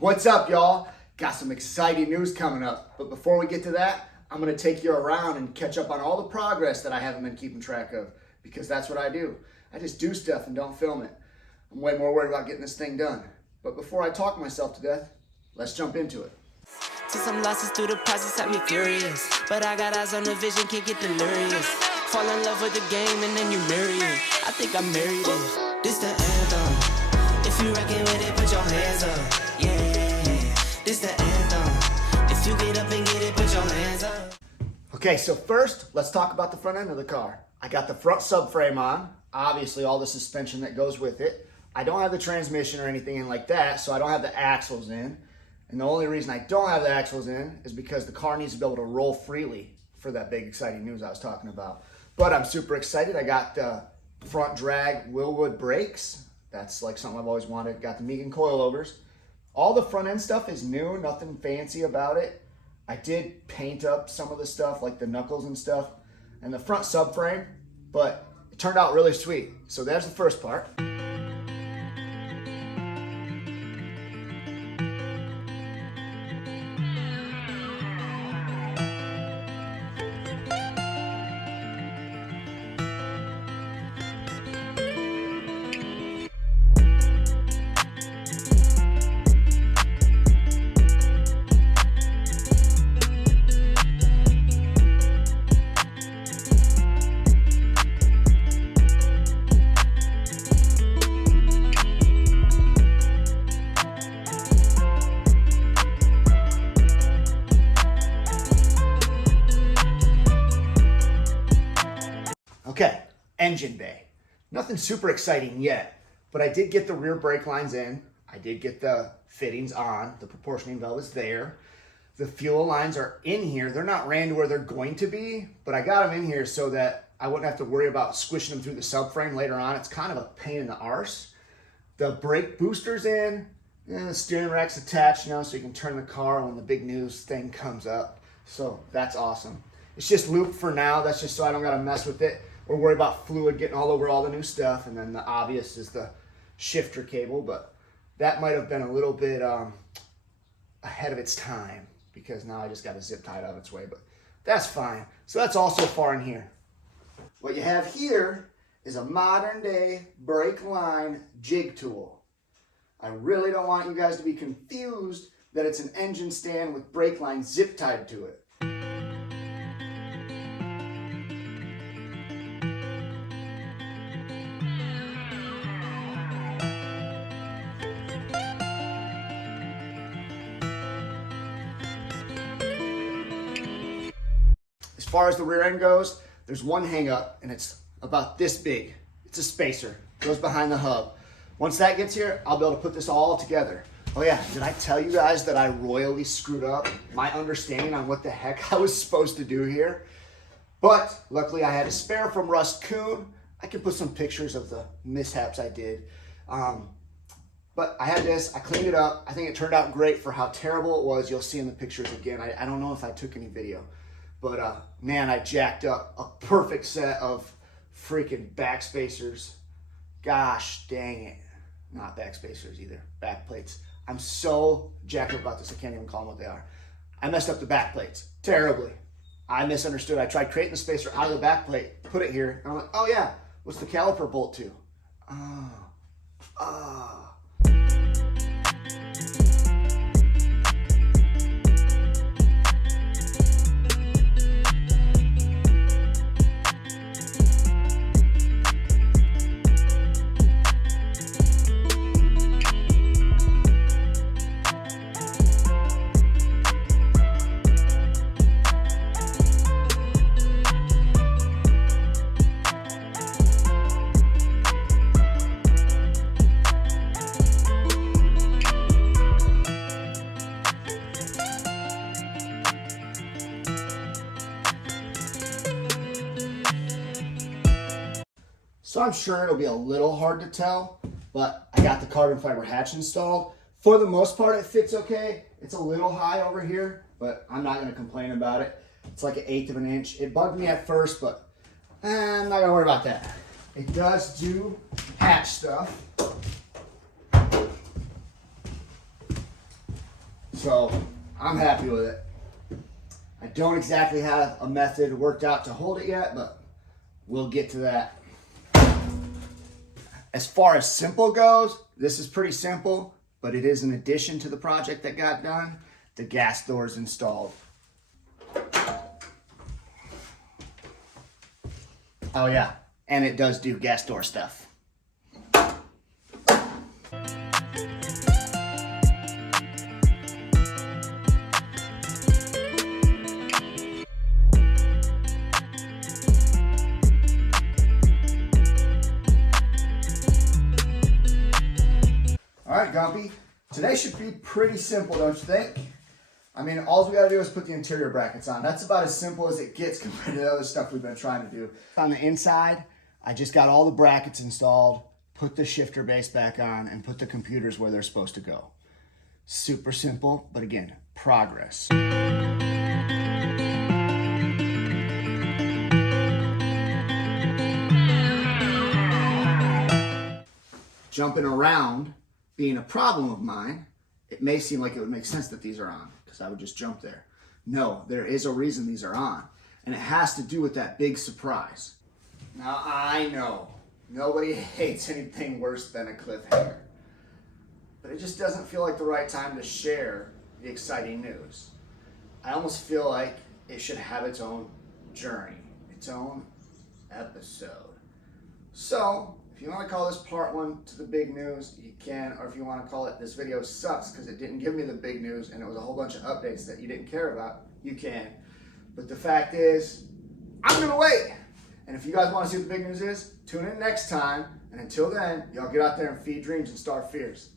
What's up, y'all? Got some exciting news coming up. But before we get to that, I'm going to take you around and catch up on all the progress that I haven't been keeping track of, because that's what I do. I just do stuff and don't film it. I'm way more worried about getting this thing done. But before I talk myself to death, let's jump into it. Took some losses through the process, had me furious. But I got eyes on the vision, can't get delirious. Fall in love with the game and then you marry it. I think I married it. This the anthem. If you rockin' with it, put your hands up. Yeah, this the anthem. If you get up and get it, put your hands up. Okay, so first, let's talk about the front end of the car. I got the front subframe on, obviously all the suspension that goes with it. I don't have the transmission or anything in like that, so I don't have the axles in. And the only reason I don't have the axles in is because the car needs to be able to roll freely for that big exciting news I was talking about. But I'm super excited. I got the front drag Willwood brakes. That's like something I've always wanted. Got the Megan coilovers. All the front end stuff is new, nothing fancy about it. I did paint up some of the stuff like the knuckles and stuff and the front subframe, but it turned out really sweet. So there's the first part. Okay, engine bay. Nothing super exciting yet, but I did get the rear brake lines in. I did get the fittings on. The proportioning valve is there. The fuel lines are in here. They're not ran to where they're going to be, but I got them in here so that I wouldn't have to worry about squishing them through the subframe later on. It's kind of a pain in the arse. The brake booster's in, and the steering rack's attached now so you can turn the car when the big news thing comes up. So that's awesome. It's just looped for now. That's just so I don't got to mess with it or worry about fluid getting all over all the new stuff. And then the obvious is the shifter cable, but that might have been a little bit ahead of its time because now I just got a zip tie out of its way, but that's fine. So that's all so far in here. What you have here is a modern day brake line jig tool. I really don't want you guys to be confused that it's an engine stand with brake lines zip tied to it. As far as the rear end goes, there's one hang up and it's about this big. It's a spacer, goes behind the hub. Once that gets here, I'll be able to put this all together. Oh yeah, did I tell you guys that I royally screwed up my understanding on what the heck I was supposed to do here? But luckily I had a spare from Russ Kuhn. I can put some pictures of the mishaps I did. But I had this, I cleaned it up. I think it turned out great for how terrible it was. You'll see in the pictures again. I don't know if I took any video. But man, I jacked up a perfect set of freaking back spacers. Gosh dang it. Not back spacers either, back plates. I'm so jacked up about this, I can't even call them what they are. I messed up the back plates terribly. I misunderstood. I tried creating the spacer out of the back plate, put it here, and I'm like, oh yeah, what's the caliper bolt to? So I'm sure it'll be a little hard to tell, but I got the carbon fiber hatch installed. For the most part, it fits okay. It's a little high over here, but I'm not gonna complain about it. It's like 1/8 of an inch. It bugged me at first, but I'm not gonna worry about that. It does do hatch stuff. So I'm happy with it. I don't exactly have a method worked out to hold it yet, but we'll get to that. As far as simple goes, this is pretty simple, but it is an addition to the project that got done. The gas doors installed. Oh yeah, and it does do gas door stuff. All right, Gumpy. Today should be pretty simple, don't you think? I mean, all we gotta do is put the interior brackets on. That's about as simple as it gets compared to the other stuff we've been trying to do. On the inside, I just got all the brackets installed, put the shifter base back on, and put the computers where they're supposed to go. Super simple, but again, progress. Jumping around being a problem of mine, it may seem like it would make sense that these are on because I would just jump there. No, there is a reason these are on, and it has to do with that big surprise. Now, I know nobody hates anything worse than a cliffhanger, but it just doesn't feel like the right time to share the exciting news. I almost feel like it should have its own journey, its own episode. So, if you want to call this part one to the big news, you can, or if you want to call it this video sucks because it didn't give me the big news and it was a whole bunch of updates that you didn't care about, you can. But the fact is, I'm going to wait. And if you guys want to see what the big news is, tune in next time. And until then, y'all get out there and feed dreams and starve fears.